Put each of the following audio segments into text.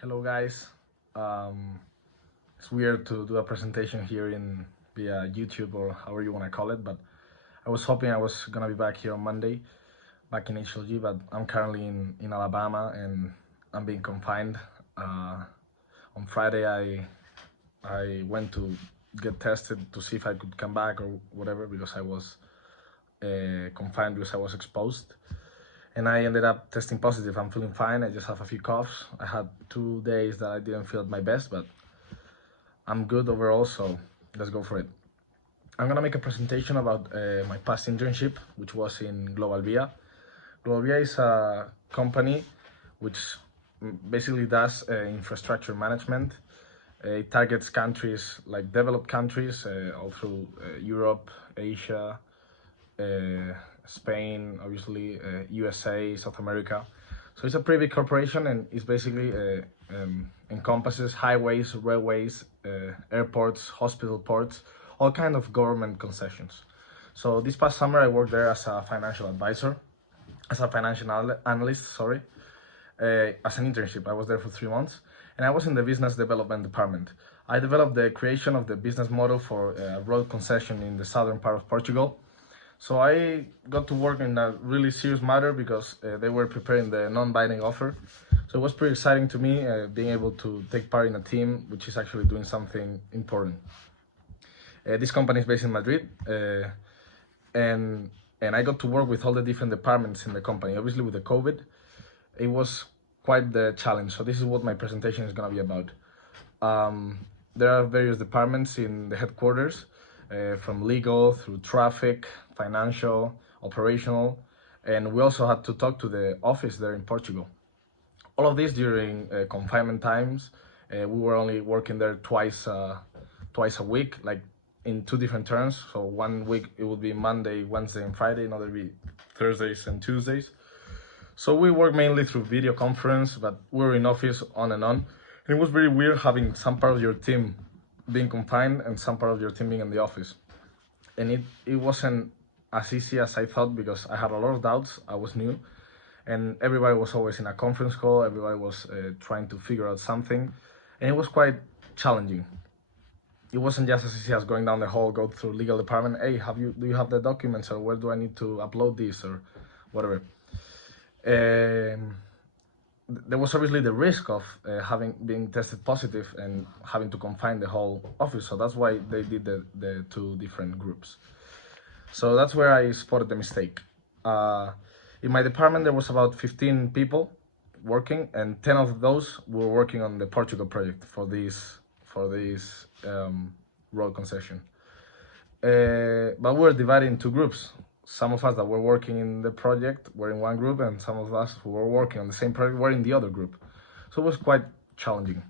Hello guys. Um, it's weird to do a presentation here in via YouTube or however you want to call it, but I was hoping I was gonna be back here on Monday, back in HLG, but I'm currently in Alabama and I'm being confined. Uh, on Friday, I went to get tested to see if I could come back or whatever because I was confined because I was exposed. And I ended up testing positive. I'm feeling fine. I just have a few coughs. I had 2 days that I didn't feel at my best, but I'm good overall, so let's go for it. I'm gonna make a presentation about my past internship, which was in Global Via. Global Via is a company which basically does infrastructure management. It targets countries like developed countries all through Europe, Asia, Spain, obviously, USA, South America. So it's a pretty big corporation and it's basically encompasses highways, railways, airports, hospital ports, all kind of government concessions. So this past summer I worked there as a financial advisor, as a financial analyst, sorry, as an internship. I was there for 3 months and I was in the business development department. I developed the creation of the business model for a road concession in the southern part of Portugal. So I got to work in a really serious matter because they were preparing the non-binding offer. So it was pretty exciting to me being able to take part in a team which is actually doing something important. This company is based in Madrid, and I got to work with all the different departments in the company. Obviously, with the COVID, it was quite the challenge. So this is what my presentation is going to be about. There are various departments in the headquarters, from legal through traffic, financial, operational, and we also had to talk to the office there in Portugal. All of this during confinement times. We were only working there twice a week, like in two different turns. So one week it would be Monday, Wednesday, and Friday. Another would be Thursdays and Tuesdays. So we work mainly through video conference, but we were in office on and on. And it was very weird having some part of your team being confined and some part of your team being in the office. And it wasn't as easy as I thought because I had a lot of doubts. I was new and everybody was always in a conference call. Everybody was trying to figure out something. And it was quite challenging. It wasn't just as easy as going down the hall, go through legal department. Hey, do you have the documents, or where do I need to upload this, or whatever. There was obviously the risk of having been tested positive and having to confine the whole office. So that's why they did the two different groups. So that's where I spotted the mistake. In my department, there was about 15 people working, and 10 of those were working on the Portugal project for this road concession. But we were divided in two groups. Some of us that were working in the project were in one group, and some of us who were working on the same project were in the other group. So it was quite challenging.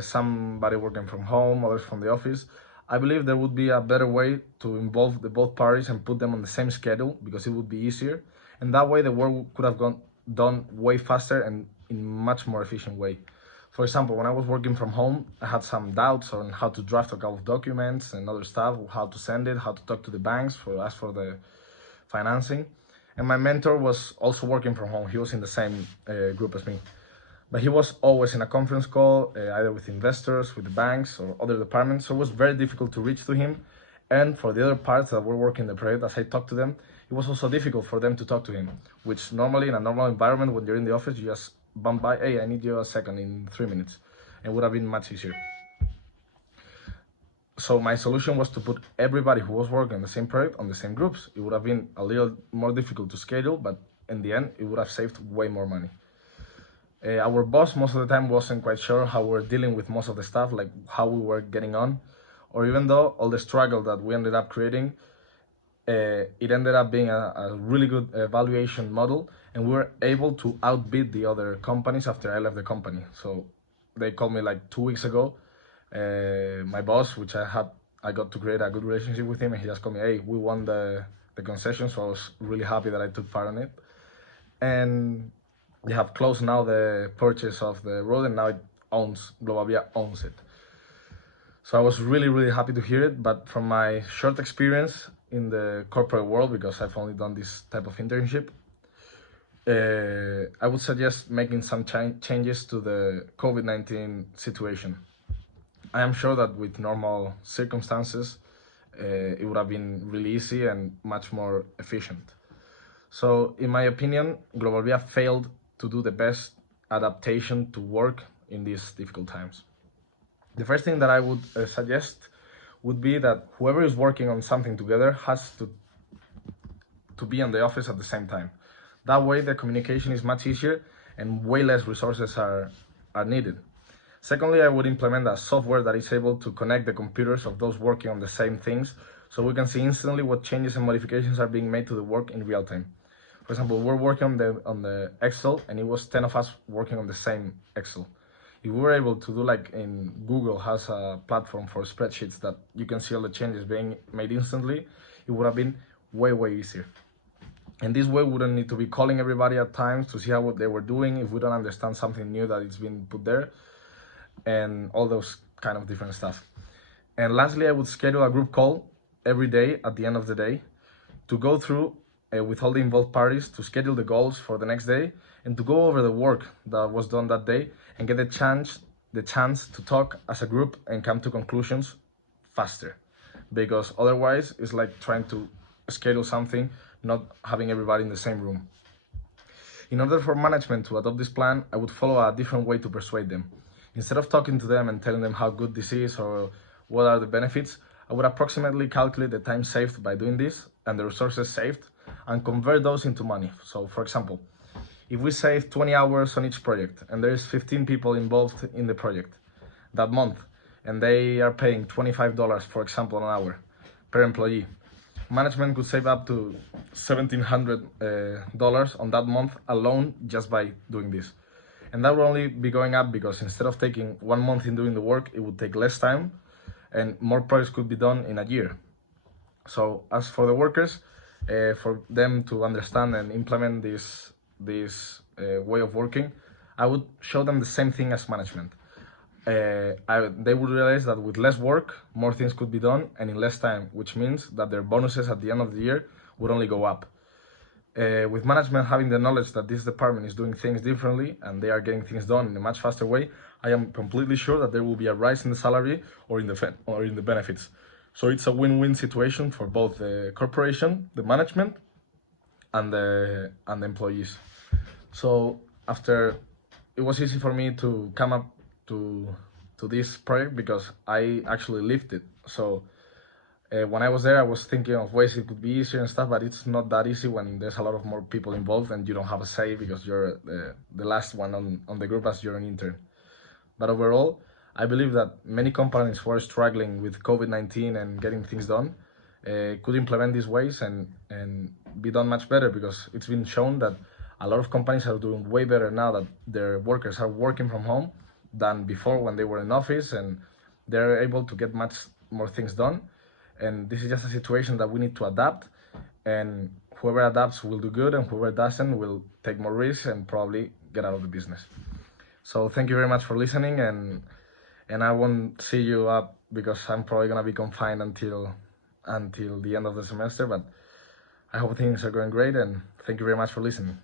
Somebody working from home, others from the office. I believe there would be a better way to involve the both parties and put them on the same schedule because it would be easier. And that way the work could have done way faster and in much more efficient way. For example, when I was working from home, I had some doubts on how to draft a couple of documents and other stuff, how to send it, how to talk to the banks for ask for the financing. And my mentor was also working from home. He was in the same group as me. But he was always in a conference call, either with investors, with the banks, or other departments. So it was very difficult to reach to him. And for the other parts that were working the project, as I talked to them, it was also difficult for them to talk to him, which normally in a normal environment, when you're in the office, you just bump by, hey, I need you a second in 3 minutes. It would have been much easier. So my solution was to put everybody who was working on the same project on the same groups. It would have been a little more difficult to schedule, but in the end, it would have saved way more money. Our boss most of the time wasn't quite sure how we were dealing with most of the stuff, like how we were getting on, or even though all the struggle that we ended up creating, it ended up being a really good valuation model, and we were able to outbid the other companies after I left the company. So they called me like 2 weeks ago. My boss, which I got to create a good relationship with him, and he just called me, hey, we won the concession, so I was really happy that I took part in it. And they have closed now the purchase of the road, and now Global Via owns it. So I was really, really happy to hear it. But from my short experience in the corporate world, because I've only done this type of internship, I would suggest making some changes to the COVID-19 situation. I am sure that with normal circumstances, it would have been really easy and much more efficient. So, in my opinion, Global Via failed to do the best adaptation to work in these difficult times. The first thing that I would suggest would be that whoever is working on something together has to be in the office at the same time. That way, the communication is much easier and way less resources are needed. Secondly, I would implement a software that is able to connect the computers of those working on the same things so we can see instantly what changes and modifications are being made to the work in real time. For example, we're working on the Excel and it was 10 of us working on the same Excel. If we were able to do like in Google has a platform for spreadsheets that you can see all the changes being made instantly, it would have been way easier. And this way we wouldn't need to be calling everybody at times to see how they were doing if we don't understand something new that it's been put there and all those kind of different stuff. And lastly, I would schedule a group call every day at the end of the day to go through with all the involved parties to schedule the goals for the next day and to go over the work that was done that day and get the chance to talk as a group and come to conclusions faster, because otherwise it's like trying to schedule something not having everybody in the same room. In order for management to adopt this plan, I would follow a different way to persuade them. Instead of talking to them and telling them how good this is or what are the benefits, I would approximately calculate the time saved by doing this and the resources saved and convert those into money. So for example, if we save 20 hours on each project and there is 15 people involved in the project that month and they are paying $25, for example, an hour per employee, management could save up to $1,700 on that month alone just by doing this. And that will only be going up because instead of taking 1 month in doing the work, it would take less time and more projects could be done in a year. So as for the workers, for them to understand and implement this way of working, I would show them the same thing as management. They would realize that with less work, more things could be done and in less time, which means that their bonuses at the end of the year would only go up. With management having the knowledge that this department is doing things differently and they are getting things done in a much faster way, I am completely sure that there will be a rise in the salary or in the benefits. So it's a win-win situation for both the corporation, the management, and the employees. So after, it was easy for me to come up to this project because I actually lived it. So when I was there, I was thinking of ways it could be easier and stuff, but it's not that easy when there's a lot of more people involved and you don't have a say because you're the last one on the group as you're an intern. But overall, I believe that many companies who are struggling with COVID-19 and getting things done could implement these ways and be done much better, because it's been shown that a lot of companies are doing way better now that their workers are working from home than before when they were in office, and they're able to get much more things done. And this is just a situation that we need to adapt, and whoever adapts will do good and whoever doesn't will take more risks and probably get out of the business. So thank you very much for listening, and I won't see you up because I'm probably gonna be confined until the end of the semester, but I hope things are going great, and thank you very much for listening.